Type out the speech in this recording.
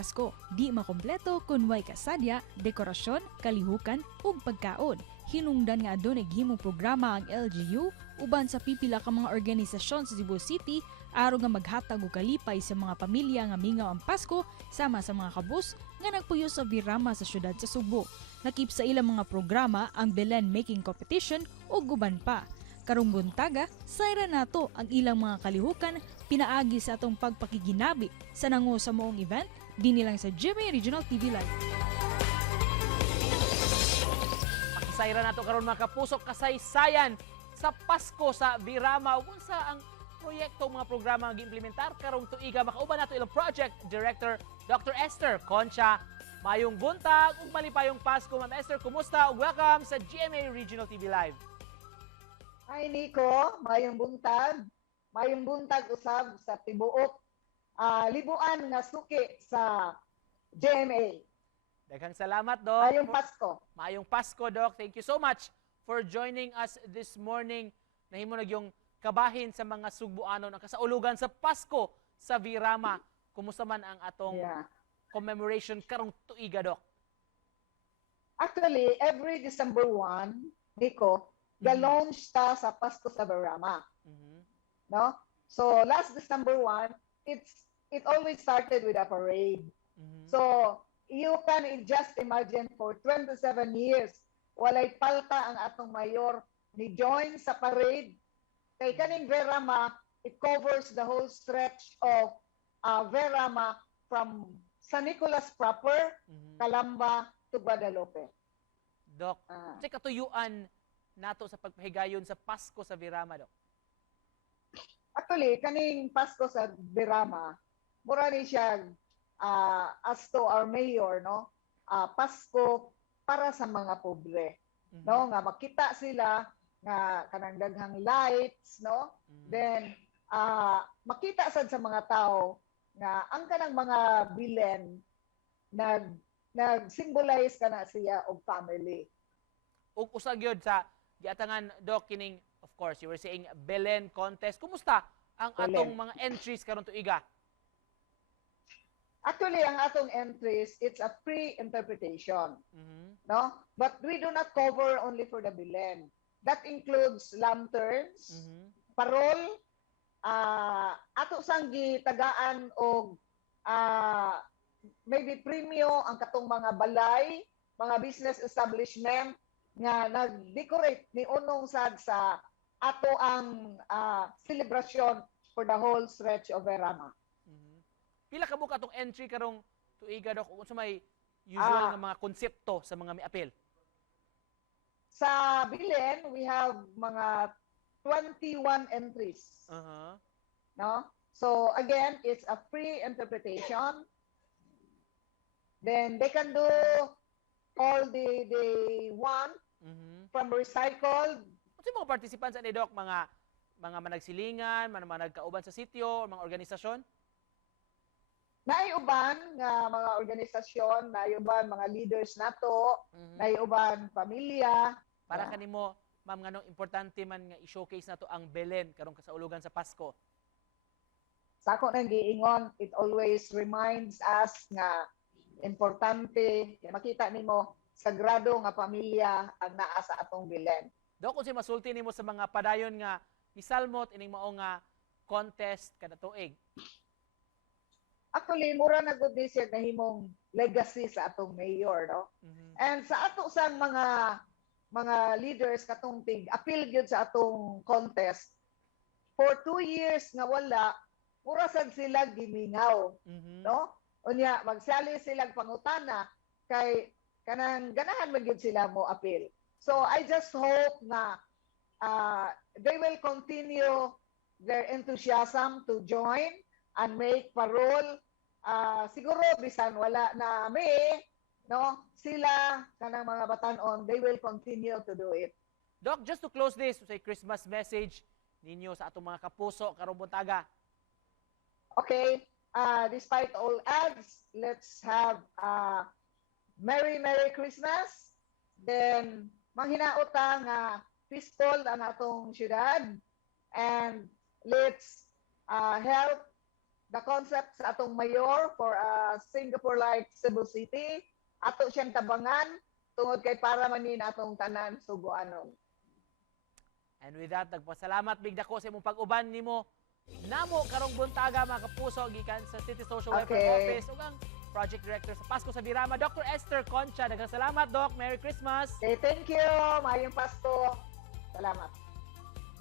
Pasko, di makompleto kun way kasadya, dekorasyon, kalihukan ug pagkaon. Hinungdan nga adunay gihimong programa ang LGU uban sa pipila ka mga organisasyon sa Cebu City aron nga maghatag og kalipay sa mga pamilya nga mingaw ang Pasko sama sa mga kabus nga nagpuyo sa Virama sa syudad sa Subo. Nakip sa ilang mga programa ang Belen Making Competition ug guban pa. Karong buntaga, sayra nato ang ilang mga kalihukan pinaagi sa atong pagpakiginabi sa nangu sa moong event dinhi lang sa GMA Regional TV Live. Pakisayra nato karon mga kapusok kasaysayan sa Pasko sa Virama ug unsa ang proyekto mga programa nga giimplementar karong tuiga. Makauban nato ilang project director Dr. Esther Concha. Mayong buntag ug malipayong Pasko, Ma'am Esther. Kumusta ug welcome sa GMA Regional TV Live. Hi Nico, mayong buntag. Mayong buntag usab sa tibuok libuan nga suki sa GMA. Daghang salamat, Doc. Mayong Pasko. Mayong Pasko, Doc. Thank you so much for joining us this morning. Nahimo na yung kabahin sa mga Sugbuanon ang kasaulugan sa Pasko sa Virama. Kumusta man ang atong commemoration karong tuiga, Doc? Actually, every December 1, Nico, launch ta sa Pasko sa Virama. No? So last December 1, it always started with a parade. So you can just imagine for 27 years walay palta ang atong mayor ni join sa parade. Kay kaning Virama, it covers the whole stretch of Virama from San Nicolas proper, Calamba to Guadalupe. Doc, sa katuyuan nato sa pagpahigayon sa Pasko sa Virama, Doc? Actually, kaning Pasko sa Virama, mura ni siya as to our mayor, no? Pasko para sa mga pobre, no? Nga makita sila nga kanang daghang lights, no? Then makita sad sa mga tao nga ang kanang mga bilen nag-symbolize kana siya og family. Ug usa gyud sa giatangan, Doc, kining, of course, you were saying Belen contest. Kumusta ang atong mga entries karon tuiga? Actually, ang atong entries, it's a free interpretation. No? But we do not cover only for the Belen. That includes lanterns, parol, ato sang gitagaan og maybe premyo ang katong mga balay, mga business establishment nga nag-decorate ni unong sad sa ato ang celebration for the whole stretch of Virama. Pila ka buka atong entry karong tuiga, Doc? Unsa may usual nga mga konsepto sa mga miapil? Sa Bilen, we have mga 21 entries. No? So again, it's a free interpretation. Then they can do all they want from recycled. Unsa mga participants ani, Doc? Mga managsilingan, mga nagkauban sa sityo, mga organisasyon? Naiuban nga mga organisasyon, naiuban mga leaders nato, naiuban pamilya. Para kanimo, ma'am, nganong importante man nga i-showcase nato ang Belen karong kasaulugan sa Pasko? Sa ako nang giingon, it always reminds us nga importante makita nimo sagrado nga pamilya ang naa sa atong Belen. Doc, kung si masulti nimo sa mga padayon nga misalmot ining mao nga contest kada tuig? Actually, mura na gud ni siya nahimong legacy sa atong mayor, no? And sa ato sang mga leaders katong appeal gyud sa atong contest. For 2 years nga wala, mura sad sila gimingaw, no? Unya magsali sila pangutana kay kanang ganahan man gyud sila mo appeal. So I just hope na they will continue their enthusiasm to join and make parol. Siguro bisan wala na no, sila kanang mga batanon, they will continue to do it. Doc, just to close this, say Christmas message ninyo sa atong mga kapuso karong buntaga. Okay, despite all odds, let's have Merry Christmas. Then manghinaot ta nga peaceful ang atong syudad, and let's help the concept sa atong mayor for Singapore-like Cebu City. Ato siyang tabangan tungod kay para manin atong tanan Suguanon. And with that, nagpasalamat big dako sa imong pag-uban nimo namo karong buntaga mga kapuso gikan sa City Social Welfare Office ug ang Project Director sa Pasko sa Birama, Dr. Esther Concha. Daghang salamat, Doc. Merry Christmas. Okay, thank you. Mayong Pasko. Salamat.